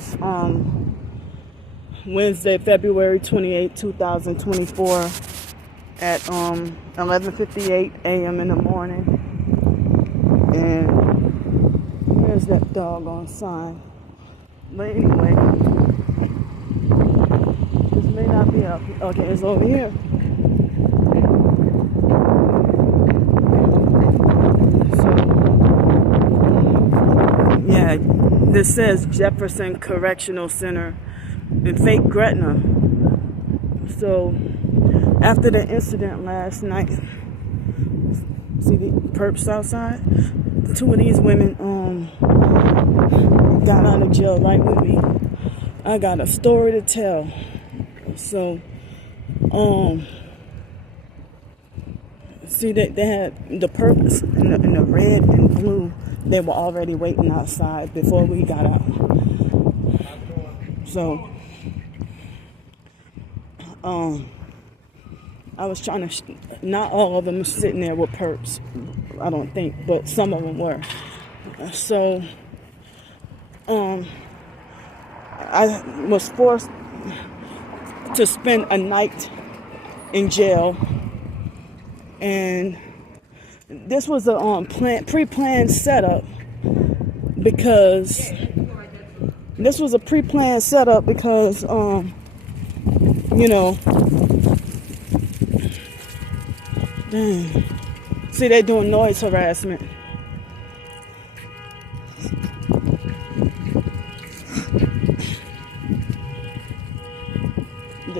is Wednesday, February 28, 2024 at 11:58 a.m. in the morning. And where's that doggone sign? But anyway, this may not be up. Okay, it's over here. Yeah, this says Jefferson Correctional Center in fake Gretna. So after the incident last night, see the perps outside? Two of these women got out of jail right with me. I got a story to tell. So see that they had the perps in the red and blue. They were already waiting outside before we got out. So, I was trying to, not all of them were sitting there with perps, I don't think, but some of them were. So, I was forced to spend a night in jail, and this was a pre-planned setup because you know, dang. See, they're doing noise harassment.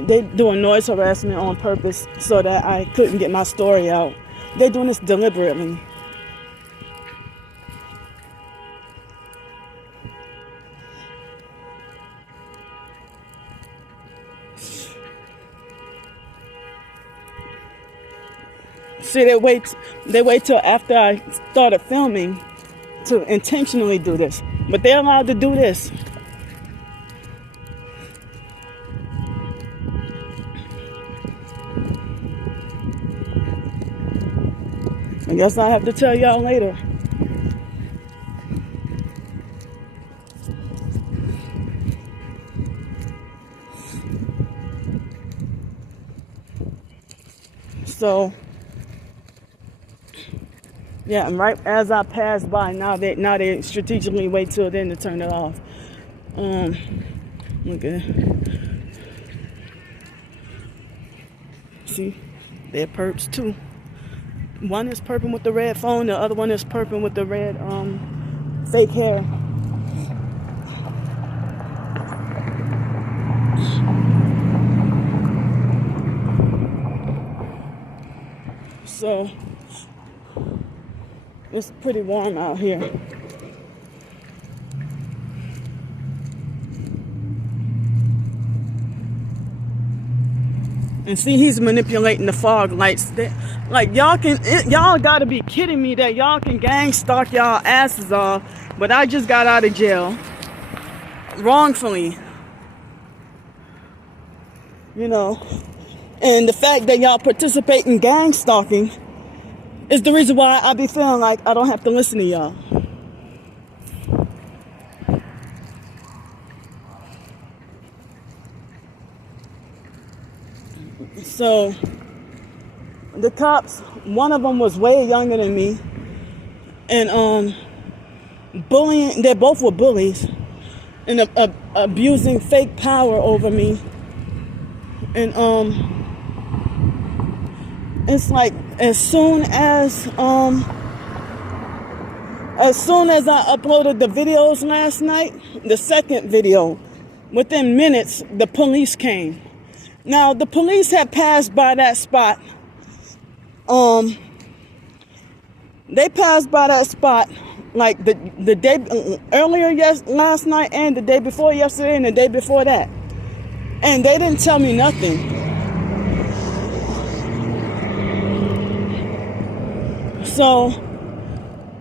They're doing noise harassment on purpose so that I couldn't get my story out. They're doing this deliberately. See, they wait till after I started filming to intentionally do this. But they're allowed to do this. I guess I'll have to tell y'all later. So, yeah, and right as I passed by, now they strategically wait till then to turn it off. Look at it. See, they're perps too. One is perping with the red phone, the other one is perping with the red fake hair. So it's pretty warm out here. And see, he's manipulating the fog lights. Like, y'all gotta be kidding me that y'all can gang stalk y'all asses off, but I just got out of jail wrongfully. You know, and the fact that y'all participate in gang stalking is the reason why I be feeling like I don't have to listen to y'all. So the cops, one of them was way younger than me, and bullying. They both were bullies, and abusing fake power over me. And it's like as soon as I uploaded the videos last night, the second video, within minutes the police came. Now the police had passed by that spot. They passed by that spot like the day earlier, last night, and the day before yesterday, and the day before that, and they didn't tell me nothing. So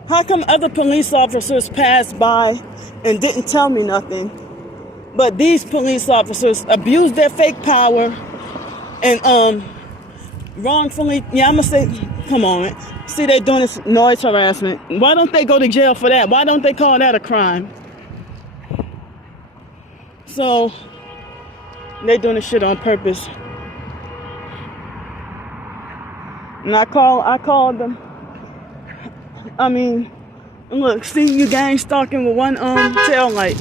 how come other police officers passed by and didn't tell me nothing, but these police officers abused their fake power and wrongfully, I'm gonna say, come on, see, they're doing this noise harassment. Why don't they go to jail for that? Why don't they call that a crime? So they doing this shit on purpose. And I called them. I mean, look, see you gang stalking with one tail light.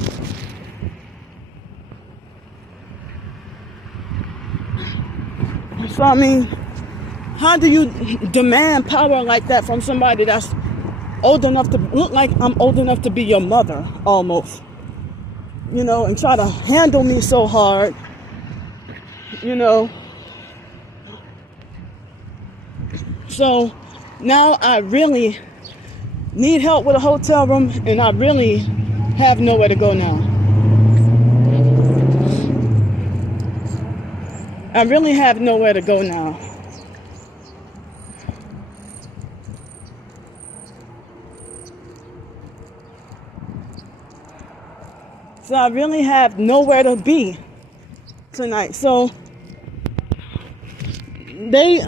So I mean, how do you demand power like that from somebody that's old enough to look like I'm old enough to be your mother almost? You know, and try to handle me so hard, you know. So now I really need help with a hotel room, and I really have nowhere to go now. I really have nowhere to go now. So I really have nowhere to be tonight. So they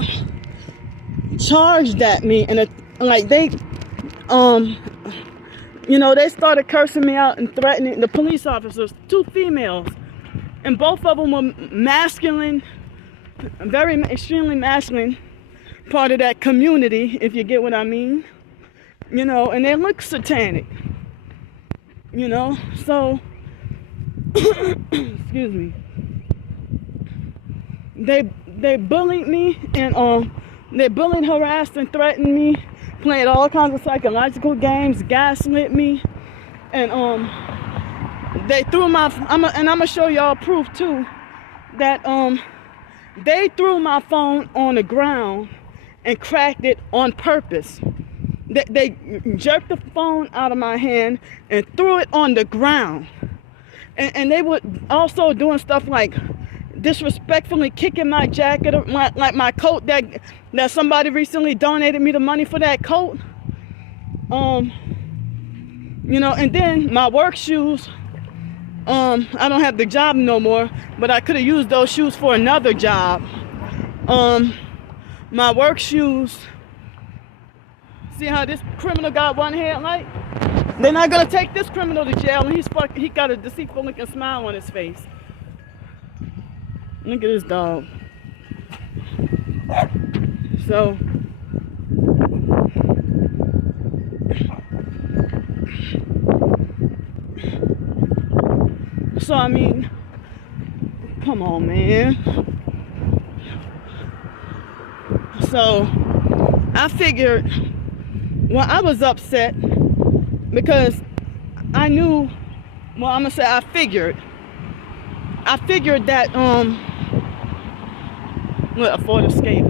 charged at me, and they they started cursing me out and threatening the police officers, 2 females, and both of them were masculine, very extremely masculine, part of that community, if you get what I mean, you know, and they look satanic, you know. So excuse me, they bullied me, and they bullied, harassed, and threatened me, played all kinds of psychological games, gaslit me, and they threw I'm gonna show y'all proof too, that they threw my phone on the ground and cracked it on purpose. They jerked the phone out of my hand and threw it on the ground, and they were also doing stuff like disrespectfully kicking my jacket, like my coat that somebody recently donated me the money for that coat. You know, and then my work shoes. I don't have the job no more, but I could have used those shoes for another job. My work shoes. See how this criminal got one headlight? They're not gonna take this criminal to jail, and he got a deceitful looking smile on his face. Look at this dog. So I mean, come on, man. So I figured, well, I was upset because I knew, well, I'm gonna say I figured that a Ford Escape.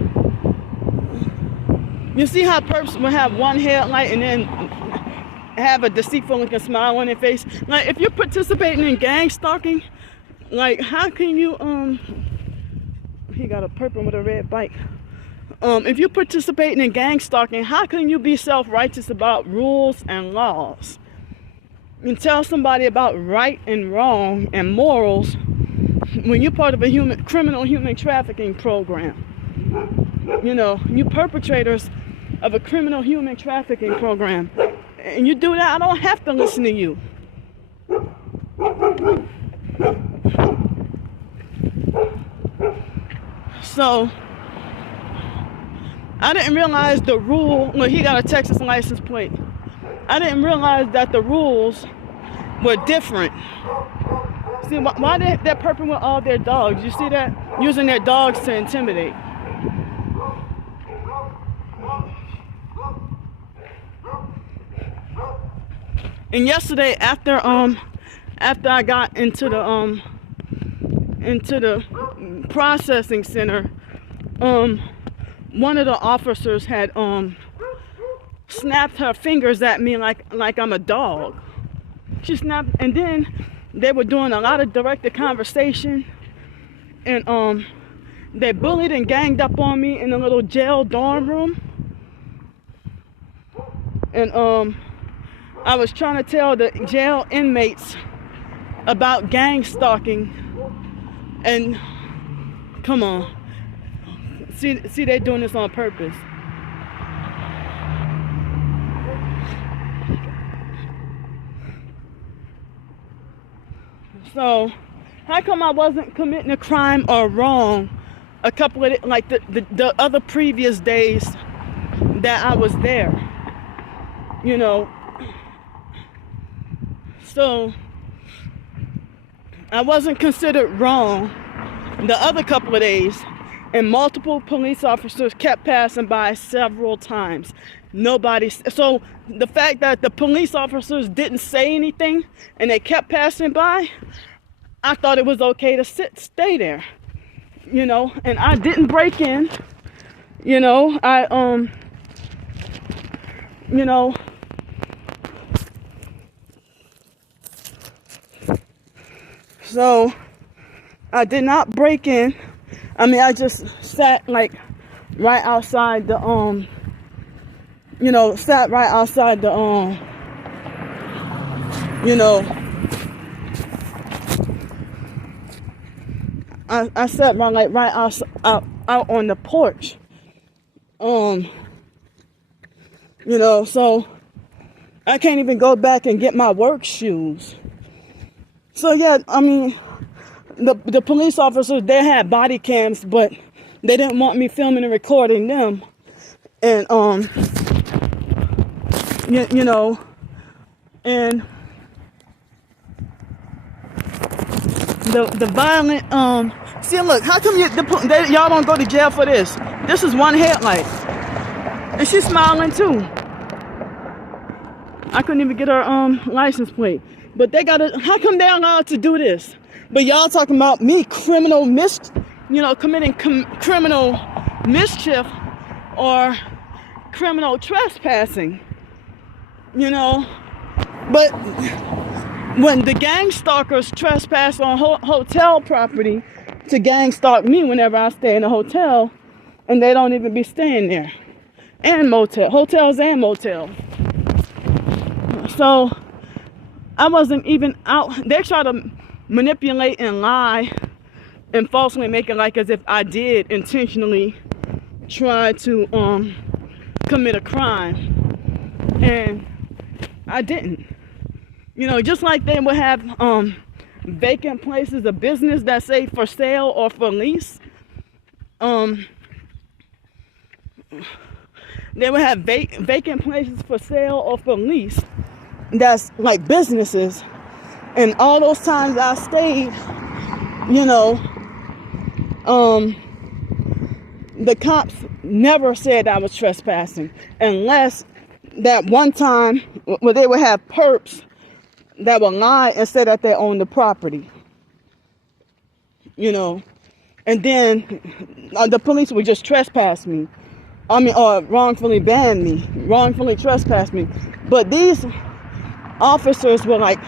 You see how perps will have one headlight and then have a deceitful looking smile on their face? Like, if you're participating in gang stalking, like, how can you he got a purple with a red bike. If you're participating in gang stalking, how can you be self-righteous about rules and laws and tell somebody about right and wrong and morals when you're part of a criminal human trafficking program? You know, you perpetrators of a criminal human trafficking program, and you do that, I don't have to listen to you. So I didn't realize the rule. Well, he got a Texas license plate. I didn't realize that the rules were different. See, why they're perping with all their dogs? You see that? Using their dogs to intimidate. And yesterday, after I got into the processing center, one of the officers had snapped her fingers at me like I'm a dog. She snapped, and then they were doing a lot of directed conversation, and they bullied and ganged up on me in a little jail dorm room. And I was trying to tell the jail inmates about gang stalking, and come on, see they're doing this on purpose. So How come I wasn't committing a crime or wrong a couple of, like the other previous days that I was there? You know, so I wasn't considered wrong the other couple of days, and multiple police officers kept passing by several times. Nobody, so the fact that the police officers didn't say anything and they kept passing by, I thought it was okay to stay there, you know, and I didn't break in, you know, you know, so I did not break in. I mean, I just sat like right outside the, you know, sat right outside the, you know, I sat right out on the porch. You know, so I can't even go back and get my work shoes. So yeah, I mean, the police officers, they had body cams, but they didn't want me filming and recording them. And you know, and the violent see, look, how come y'all don't go to jail for this? This is one headlight, and she's smiling too. I couldn't even get her license plate, but they gotta. How come they're allowed to do this? But y'all talking about me committing criminal mischief or criminal trespassing, you know. But when the gang stalkers trespass on hotel property to gang stalk me whenever I stay in a hotel, and they don't even be staying there, and hotels and motels. So I wasn't even out. They try to manipulate and lie and falsely make it like as if I did intentionally try to commit a crime, and I didn't. You know, just like they would have vacant places of business that say for sale or for lease. They would have vacant places for sale or for lease that's like businesses. And all those times I stayed, you know, the cops never said I was trespassing, unless that one time where they would have perps that would lie and say that they own the property, you know, and then the police would just trespass me. I mean, or wrongfully ban me, wrongfully trespass me. But these officers were like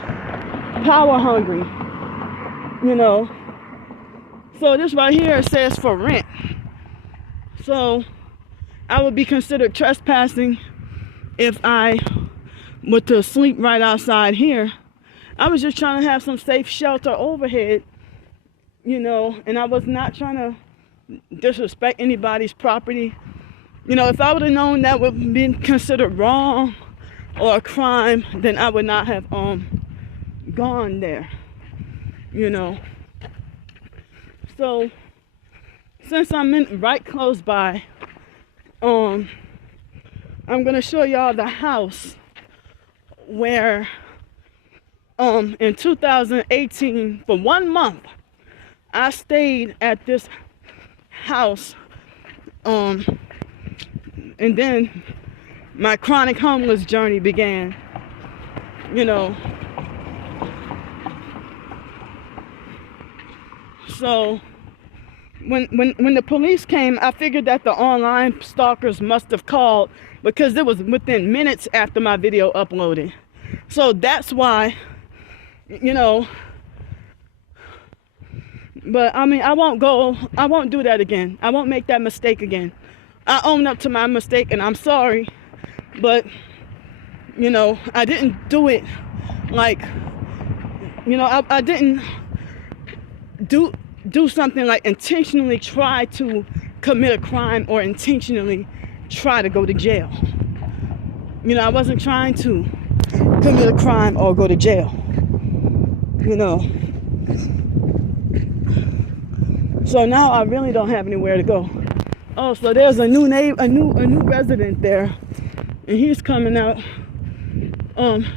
power hungry, you know. So this right here says for rent. So I would be considered trespassing if I were to sleep right outside here. I was just trying to have some safe shelter overhead, you know, and I was not trying to disrespect anybody's property. You know, if I would have known that would have been considered wrong or a crime, then I would not have gone there, you know. So since I'm right close by, I'm gonna show y'all the house where in 2018 for 1 month I stayed at this house, and then my chronic homeless journey began, you know. So when the police came, I figured that the online stalkers must have called, because it was within minutes after my video uploaded. So that's why, you know. But I mean, I won't do that again. I won't make that mistake again. I own up to my mistake, and I'm sorry, but you know, I didn't do it like, you know, I didn't do something like intentionally try to commit a crime or intentionally try to go to jail. You know, I wasn't trying to commit a crime or go to jail, you know. So now I really don't have anywhere to go. Oh, so there's a new resident there, and he's coming out.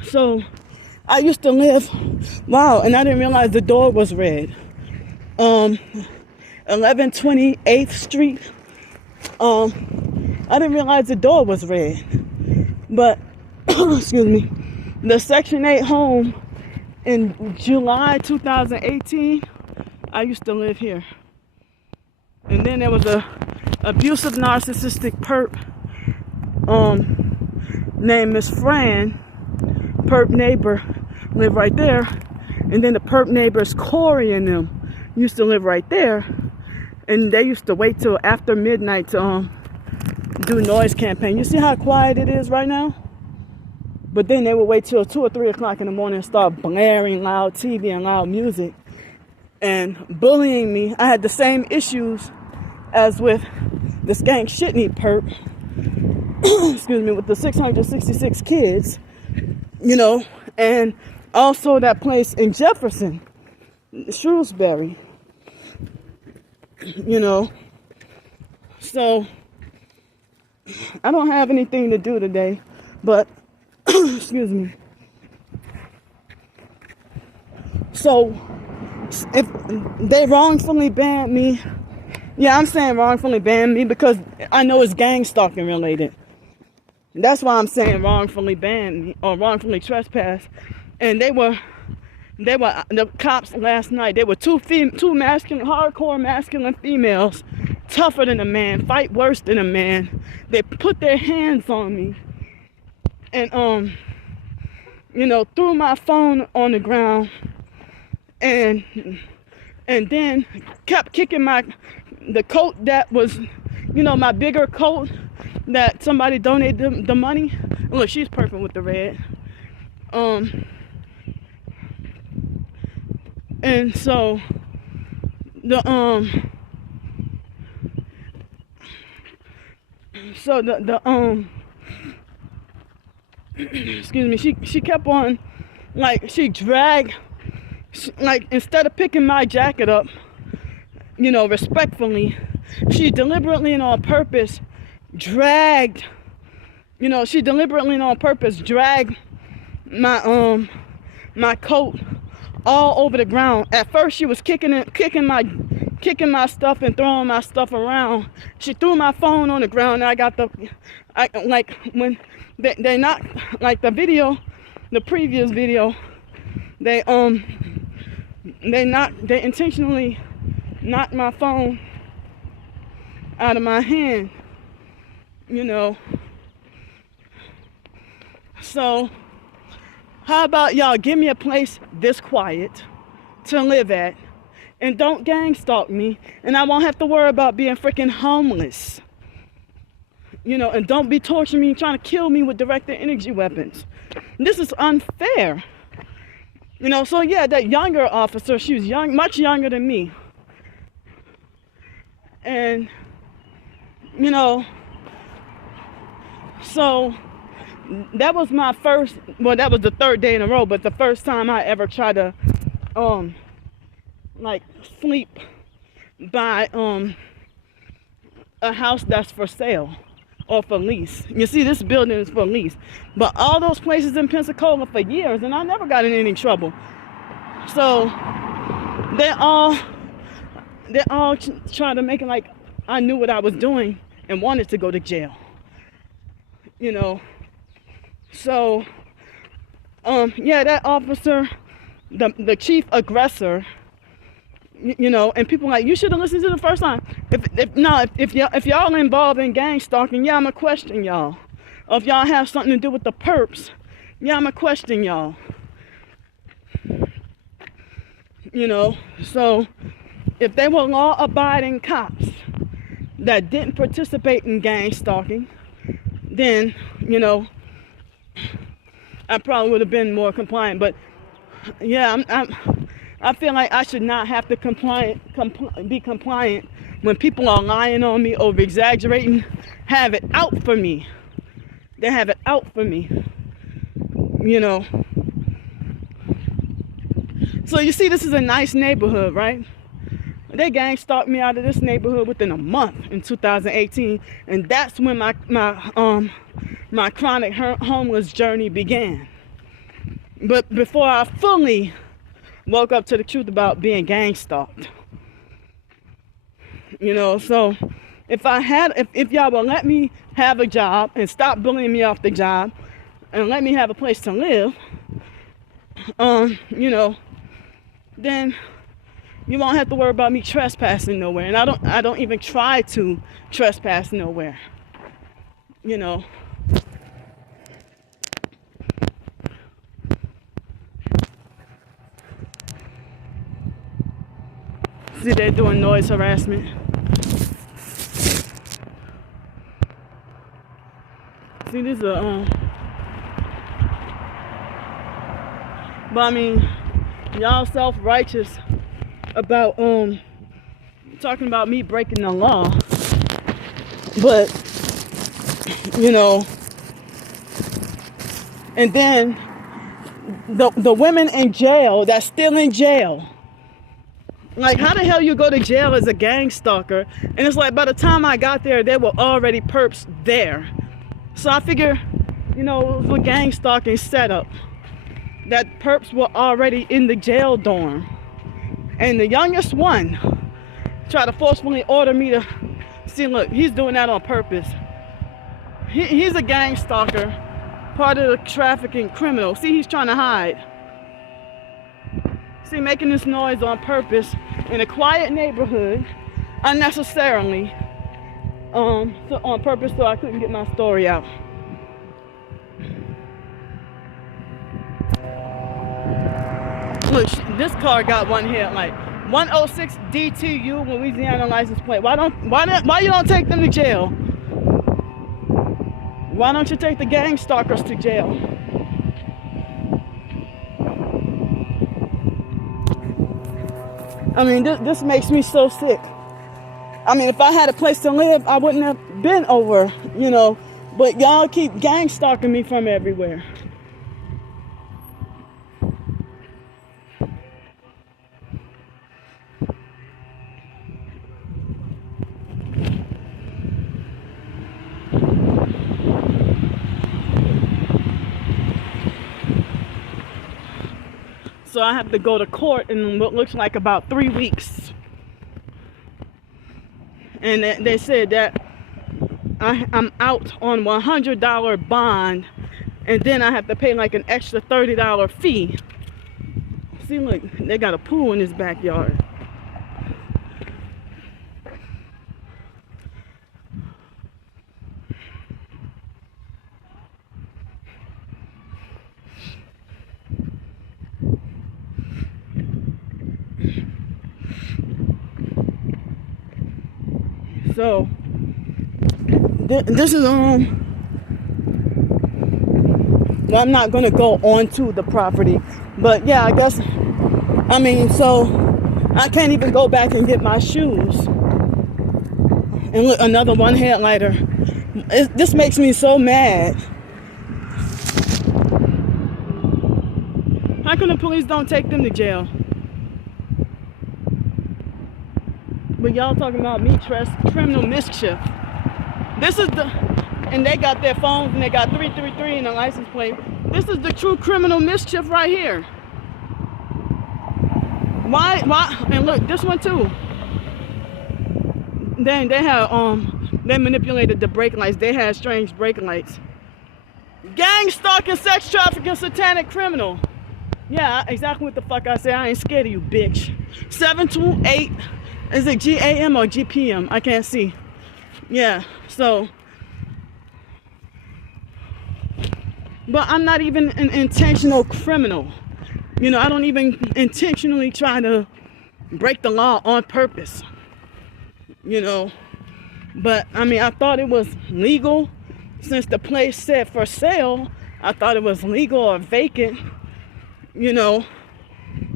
So I used to live, wow, and I didn't realize the door was red. 1128th Street. I didn't realize the door was red. But, excuse me, the Section 8 home in July 2018, I used to live here. And then there was a abusive, narcissistic perp named Miss Fran. Perp neighbor lived right there. And then the perp neighbors, Corey and them, used to live right there. And they used to wait till after midnight to do noise campaign. You see how quiet it is right now? But then they would wait till 2 or 3 o'clock in the morning and start blaring loud TV and loud music and bullying me. I had the same issues as with the Skank Shitney perp, excuse me, with the 666 kids, you know, and also that place in Jefferson, Shrewsbury, you know. So I don't have anything to do today, but excuse me. So if they wrongfully banned me, yeah, I'm saying wrongfully banned me because I know it's gang stalking related. That's why I'm saying wrongfully banned me or wrongfully trespassed. And they were the cops last night. They were two masculine, hardcore masculine females, tougher than a man, fight worse than a man. They put their hands on me and you know, threw my phone on the ground and then kept kicking the coat that was, you know, my bigger coat that somebody donated the money. Look, she's perfect with the red. And so the excuse me, she kept on, like, she dragged, like, instead of picking my jacket up, you know, respectfully, she deliberately and on purpose dragged my coat all over the ground. At first she was kicking my stuff and throwing my stuff around. She threw my phone on the ground and when they knocked, like the previous video, they intentionally knocked my phone out of my hand, you know. So how about y'all give me a place this quiet to live at and don't gang stalk me, and I won't have to worry about being freaking homeless, you know, and don't be torturing me, trying to kill me with directed energy weapons. This is unfair, you know. So yeah, that younger officer, she was young, much younger than me, and you know, so that was my first, well, that was the third day in a row, but the first time I ever tried to like sleep by a house that's for sale or for lease. You see, this building is for lease, but all those places in Pensacola for years, and I never got in any trouble. So they all trying to make it like I knew what I was doing and wanted to go to jail, you know. So yeah, that officer, the chief aggressor, you know, and people like, you should have listened to the first time. If y'all involved in gang stalking, yeah, I'ma question y'all. Or if y'all have something to do with the perps, yeah, I'ma question y'all. You know, so if they were law-abiding cops that didn't participate in gang stalking, then, you know, I probably would have been more compliant. But yeah, I feel like I should not have to be compliant when people are lying on me, over exaggerating, have it out for me. They have it out for me, you know. So you see, this is a nice neighborhood, right? They gang stalked me out of this neighborhood within a month in 2018, and that's when my chronic homeless journey began. But before I fully woke up to the truth about being gang stalked, you know. So if y'all will let me have a job and stop bullying me off the job and let me have a place to live, you know, then you won't have to worry about me trespassing nowhere. And I don't even try to trespass nowhere, you know. See, they're doing noise harassment. See, this is but I mean, y'all self-righteous about talking about me breaking the law, but you know, and then the women in jail that's still in jail. Like, how the hell you go to jail as a gang stalker? And it's like, by the time I got there, there were already perps there. So I figure, you know, it was a gang stalking setup. That perps were already in the jail dorm. And the youngest one tried to forcefully order me to, see, look, he's doing that on purpose. He's a gang stalker, part of the trafficking criminal. See, he's trying to hide. See, making this noise on purpose in a quiet neighborhood, unnecessarily, so on purpose, so I couldn't get my story out. Look, this car got one here, like 106 DTU Louisiana license plate. Why you don't take them to jail? Why don't you take the gang stalkers to jail? I mean, this makes me so sick. I mean, if I had a place to live, I wouldn't have been over, you know. But y'all keep gang stalking me from everywhere. So I have to go to court in what looks like about 3 weeks. And they said that I'm out on $100 bond, and then I have to pay like an extra $30 fee. See, look, they got a pool in this backyard. So this is well, I'm not gonna go onto the property, but yeah, I guess, I mean, so I can't even go back and get my shoes. And look, another one headlighter. This makes me so mad. How come the police don't take them to jail? But y'all talking about me criminal mischief. This is and they got their phones and they got 333 in the license plate. This is the true criminal mischief right here. Why? And look, this one too. Then they have they manipulated the brake lights. They had strange brake lights. Gang stalking, sex trafficking, satanic criminal. Yeah, exactly what the fuck I say. I ain't scared of you, bitch. 728. Is it GAM or GPM? I can't see. Yeah, so. But I'm not even an intentional criminal. You know, I don't even intentionally try to break the law on purpose. You know, but I mean, I thought it was legal since the place said for sale. I thought it was legal or vacant, you know.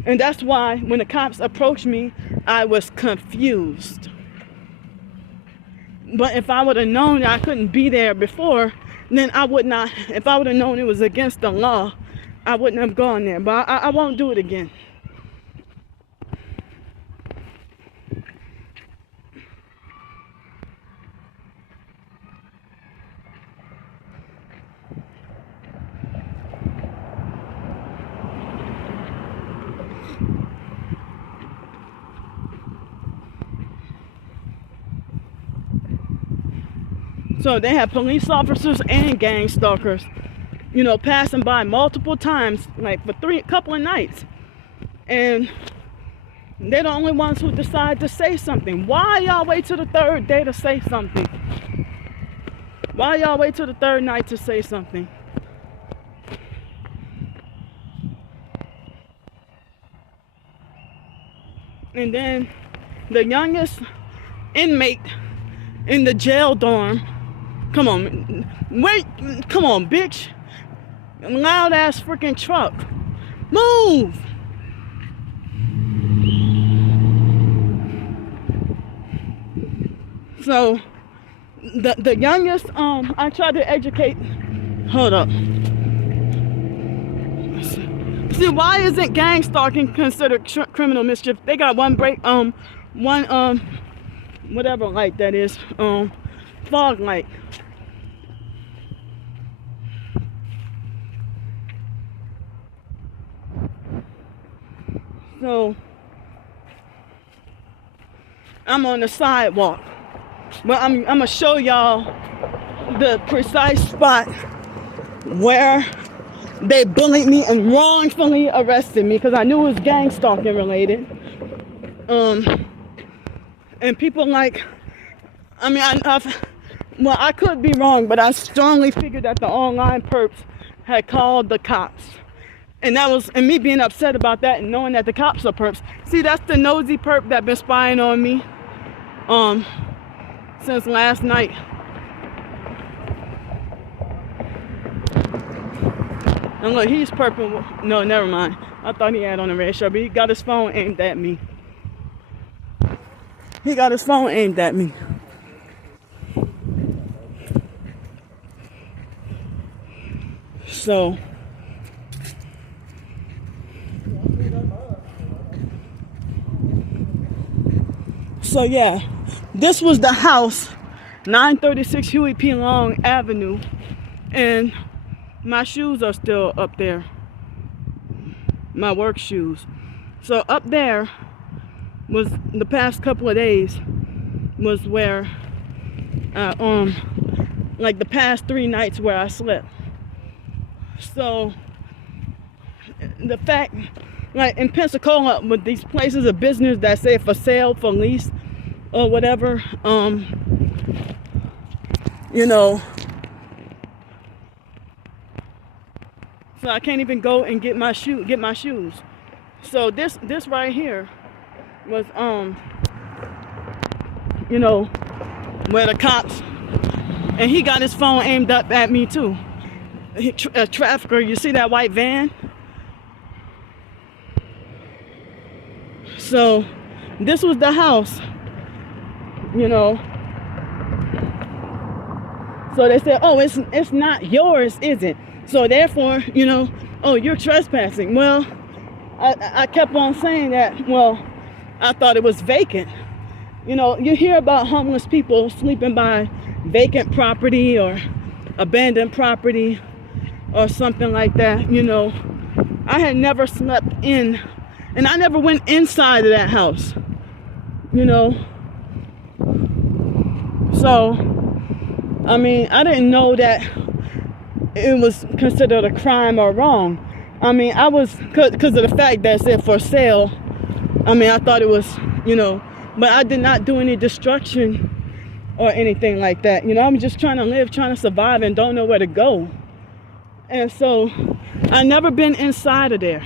And that's why when the cops approached me, I was confused. But if I would have known that I couldn't be there before, then I would not. If I would have known it was against the law, I wouldn't have gone there. But I won't do it again. So they have police officers and gang stalkers, you know, passing by multiple times, like for a couple of nights. And they're the only ones who decide to say something. Why y'all wait till the third day to say something? Why y'all wait till the third night to say something? And then the youngest inmate in the jail dorm, come on, wait, come on, bitch. Loud ass freaking truck. Move! So the youngest, I tried to educate. Hold up. See, why isn't gang stalking considered criminal mischief? They got one whatever light that is, fog light. So I'm on the sidewalk, but I'm gonna show y'all the precise spot where they bullied me and wrongfully arrested me because I knew it was gang stalking related. And people like, I mean, I could be wrong, but I strongly figured that the online perps had called the cops. And me being upset about that and knowing that the cops are perps. See, that's the nosy perp that been spying on me, since last night. And look, he's perping. No, never mind. I thought he had on a red shirt, but he got his phone aimed at me. He got his phone aimed at me. So yeah, this was the house, 936 Huey P. Long Avenue, and my shoes are still up there, my work shoes. So up there was the past couple of days was where, like the past 3 nights where I slept. So the fact, like in Pensacola, with these places of business that say for sale, for lease, or whatever, you know, so I can't even go and get my shoes. So this right here was, you know, where the cops, and he got his phone aimed up at me too. A trafficker, you see that white van? So this was the house, you know. So they said, oh, it's not yours, is it? So therefore, you know, oh, you're trespassing. Well, I kept on saying that, well, I thought it was vacant. You know, you hear about homeless people sleeping by vacant property or abandoned property or something like that, you know. I had never slept in, and I never went inside of that house, you know. So, I mean, I didn't know that it was considered a crime or wrong. I mean, I was, because of the fact that it said for sale, I mean, I thought it was, you know, but I did not do any destruction or anything like that. You know, I'm just trying to live, trying to survive, and don't know where to go. And so I never been inside of there,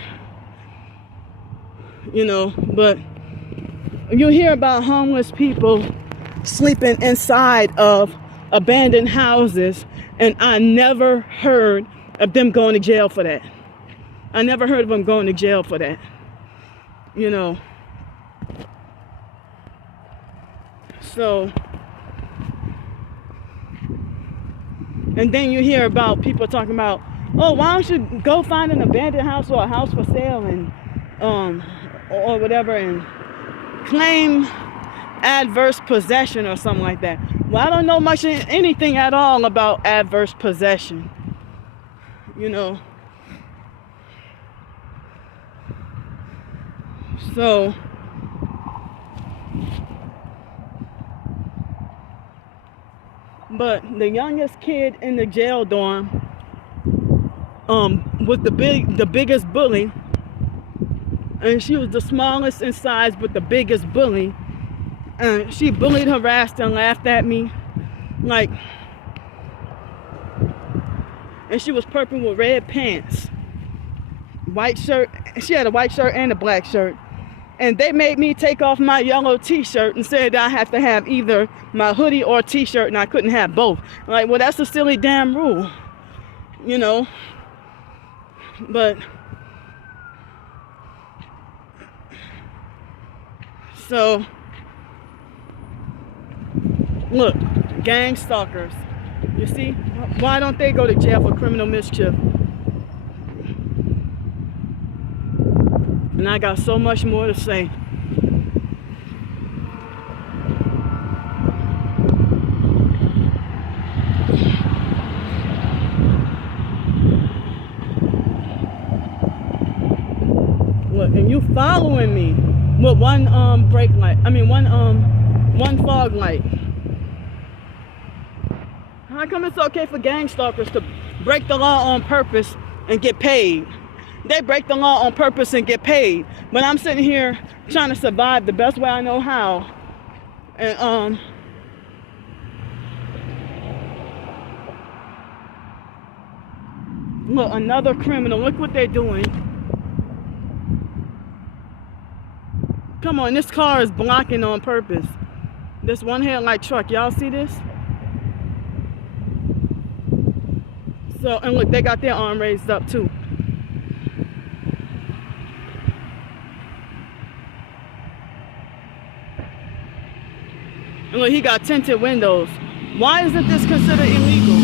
you know, but you hear about homeless people sleeping inside of abandoned houses, and I never heard of them going to jail for that. I never heard of them going to jail for that, you know. So, and then you hear about people talking about, oh, why don't you go find an abandoned house or a house for sale and or whatever, and claim adverse possession or something like that. Well, I don't know much anything at all about adverse possession, you know. So But the youngest kid in the jail dorm was the biggest bully, and she was the smallest in size but the biggest bully, and she bullied, harassed, and laughed at me, like, and she was purple with red pants, white shirt. She had a white shirt and a black shirt. And they made me take off my yellow t-shirt and said I have to have either my hoodie or t-shirt, and I couldn't have both. Like, well, that's a silly damn rule, you know. But so look, gang stalkers. You see, why don't they go to jail for criminal mischief? And I got so much more to say. Look, and you following me with one brake light. I mean one fog light. How come it's okay for gang stalkers to break the law on purpose and get paid? They break the law on purpose and get paid. But I'm sitting here trying to survive the best way I know how. And look, another criminal. Look what they're doing. Come on, this car is blocking on purpose. This one headlight truck, y'all see this? So, and look, they got their arm raised up too. And look, he got tinted windows. Why isn't this considered illegal?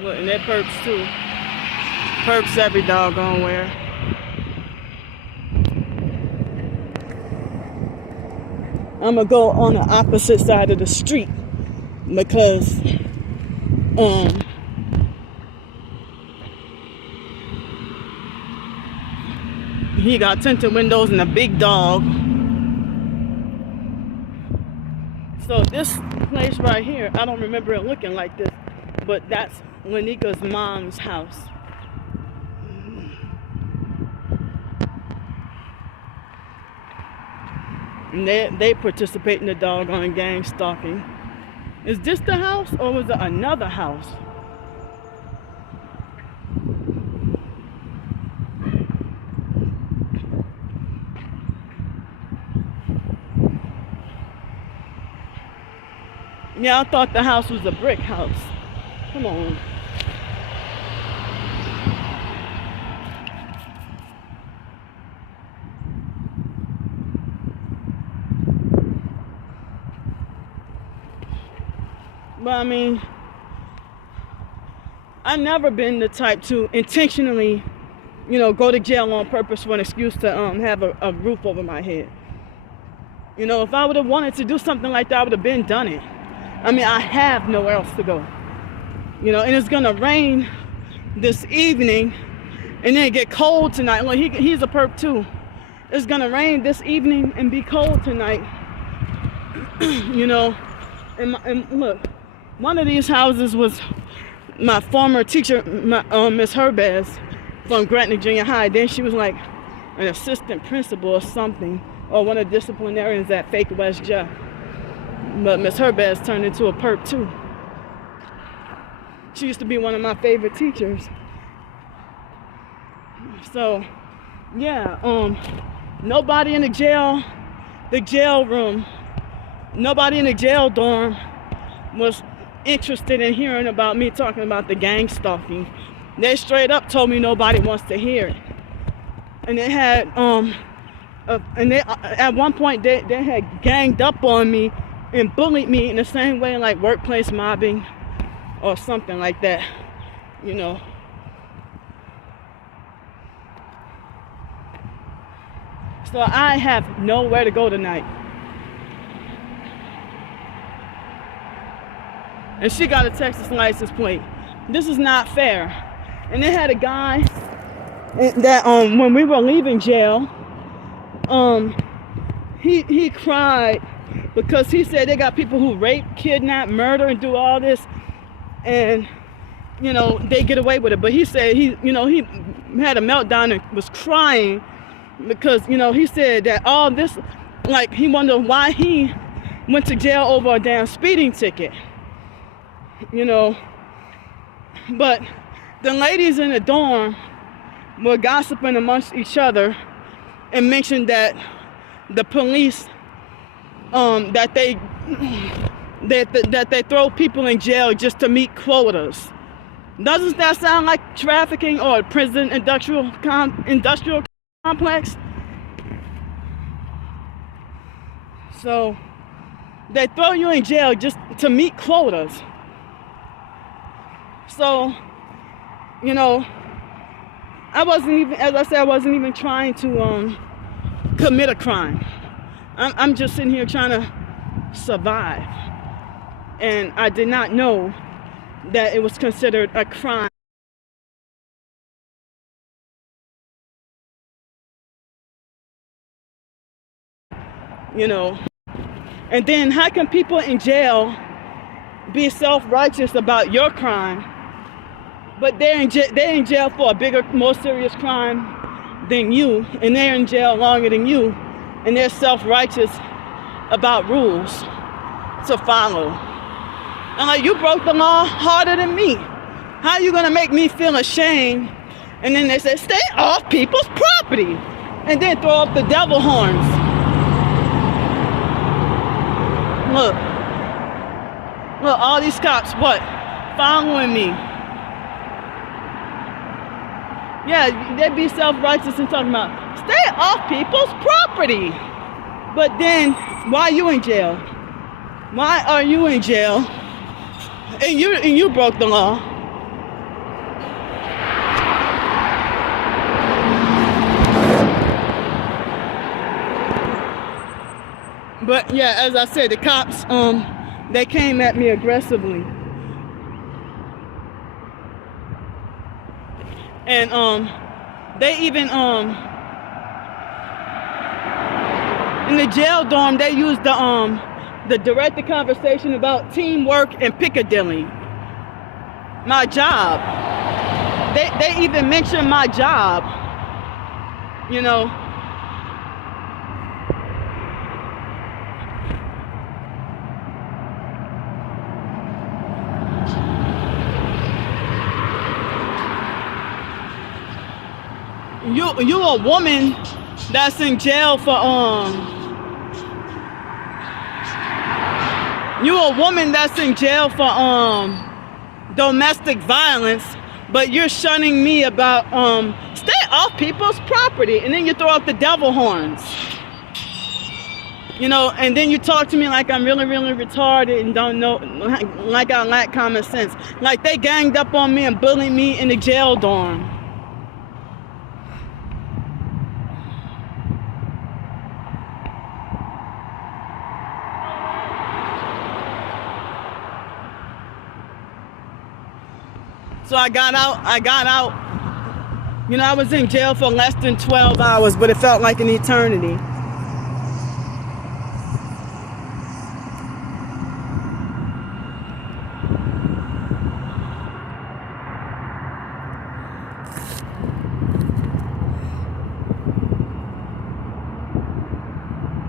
Look, and they're perps too. Perps every doggone where. I'm gonna go on the opposite side of the street because he got tinted windows and a big dog. So this place right here, I don't remember it looking like this, but that's Lanika's mom's house. And they participate in the doggone gang stalking. Is this the house or was it another house? Yeah, I thought the house was a brick house. Come on. But I mean, I've never been the type to intentionally, go to jail on purpose for an excuse to have a roof over my head. If I would have wanted to do something like that, I would have been done it. I mean, I have nowhere else to go. And it's gonna rain this evening, and then get cold tonight. Look, he's a perp too. It's gonna rain this evening and be cold tonight. And look, one of these houses was my former teacher, Miss Herbaz from Grandpre Junior High. Then she was like an assistant principal or something, or one of the disciplinarians at Fake West Jeff. But Miss Herbaz turned into a perp too. She used to be one of my favorite teachers. So, yeah, nobody in the jail room, nobody in the jail dorm was interested in hearing about me talking about the gang stalking. They straight up told me nobody wants to hear it. And they had, at one point they had ganged up on me and bullied me in the same way like workplace mobbing or something like that, So I have nowhere to go tonight. And she got a Texas license plate. This is not fair. And they had a guy that when we were leaving jail, he cried because he said they got people who rape, kidnap, murder, and do all this, and they get away with it. But he said he had a meltdown and was crying because he said that all this, like, he wondered why he went to jail over a damn speeding ticket. But the ladies in the dorm were gossiping amongst each other and mentioned that the police that they throw people in jail just to meet quotas. Doesn't that sound like trafficking or a prison industrial complex? So they throw you in jail just to meet quotas. So, I wasn't even, as I said, I wasn't even trying to commit a crime. I'm just sitting here trying to survive. And I did not know that it was considered a crime. And then how can people in jail be self-righteous about your crime, but they're in jail for a bigger, more serious crime than you, and they're in jail longer than you, and they're self-righteous about rules to follow? I'm like, you broke the law harder than me. How are you gonna make me feel ashamed? And then they say, stay off people's property, and then throw up the devil horns. Look, all these cops, what? Following me. Yeah, they be self-righteous and talking about, stay off people's property. But then, why are you in jail? Why are you in jail? And you broke the law. But yeah, as I said, the cops, they came at me aggressively. And they even in the jail dorm, they used the directed conversation about teamwork and Piccadilly. My job. They even mentioned my job. You a woman that's in jail for domestic violence, but you're shunning me about stay off people's property, and then you throw up the devil horns. And then you talk to me like I'm really, really retarded and don't know, like I lack common sense. Like they ganged up on me and bullied me in the jail dorm. So I got out. I was in jail for less than 12 hours, but it felt like an eternity.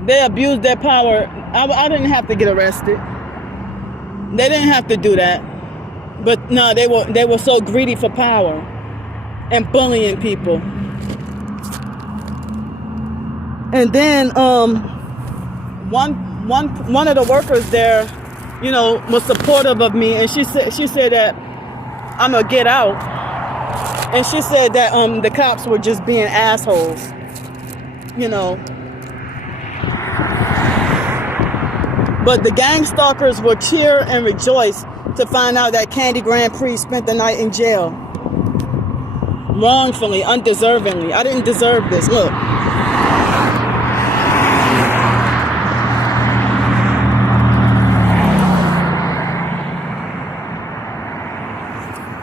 They abused their power. I didn't have to get arrested. They didn't have to do that. But no, they were so greedy for power and bullying people. And then one of the workers there, was supportive of me, and she said that I'm gonna get out. And she said that the cops were just being assholes. But the gang stalkers will cheer and rejoice to find out that Grandpre spent the night in jail. Wrongfully, undeservingly. I didn't deserve this. Look.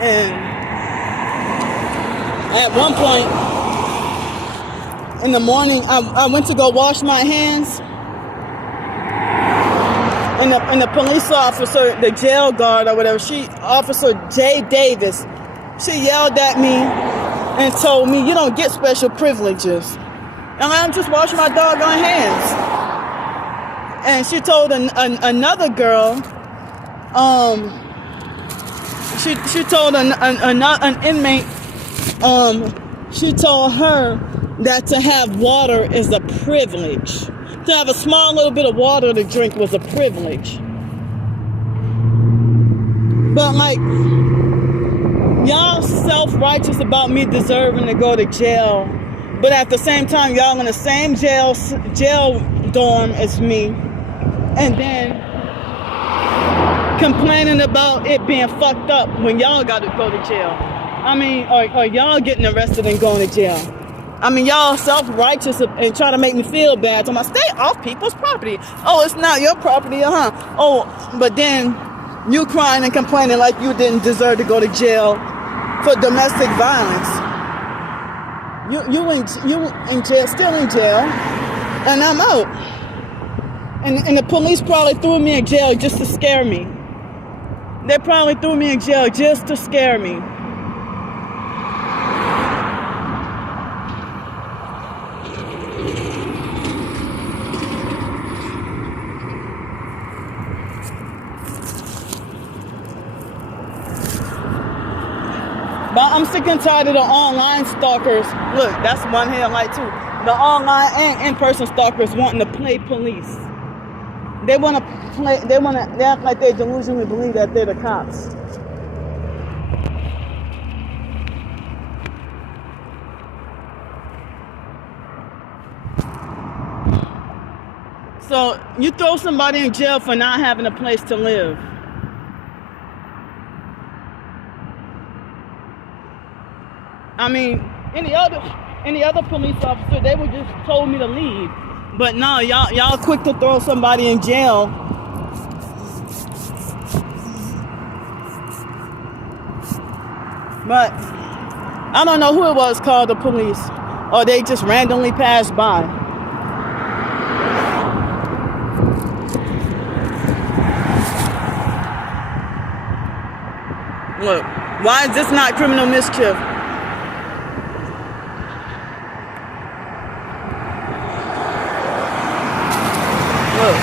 And at one point, in the morning, I went to go wash my hands. And the police officer, the jail guard or whatever, Officer J. Davis, she yelled at me and told me, you don't get special privileges. And I'm just washing my doggone hands. And she told another girl, she told an inmate, she told her that to have water is a privilege. To have a small little bit of water to drink was a privilege. But like, y'all self-righteous about me deserving to go to jail, but at the same time, y'all in the same jail dorm as me, and then complaining about it being fucked up when y'all got to go to jail. I mean, or y'all getting arrested and going to jail. I mean, y'all self-righteous and try to make me feel bad. So I'm like, stay off people's property. Oh, it's not your property, Oh, but then you crying and complaining like you didn't deserve to go to jail for domestic violence. You in jail, still in jail, and I'm out. And the police probably threw me in jail just to scare me. They probably threw me in jail just to scare me. But I'm sick and tired of the online stalkers. Look, that's one headlight too. The online and in-person stalkers wanting to play police. They want to play. They act like they delusionally believe that they're the cops. So you throw somebody in jail for not having a place to live. I mean, any other police officer, they would just told me to leave. But no, y'all quick to throw somebody in jail. But I don't know who it was called the police, or they just randomly passed by. Look, why is this not criminal mischief? Look,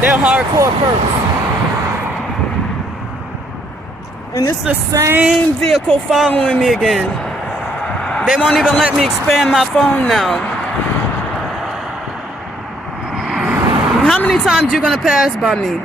they're hardcore perps. And it's the same vehicle following me again. They won't even let me expand my phone now. How many times you gonna pass by me?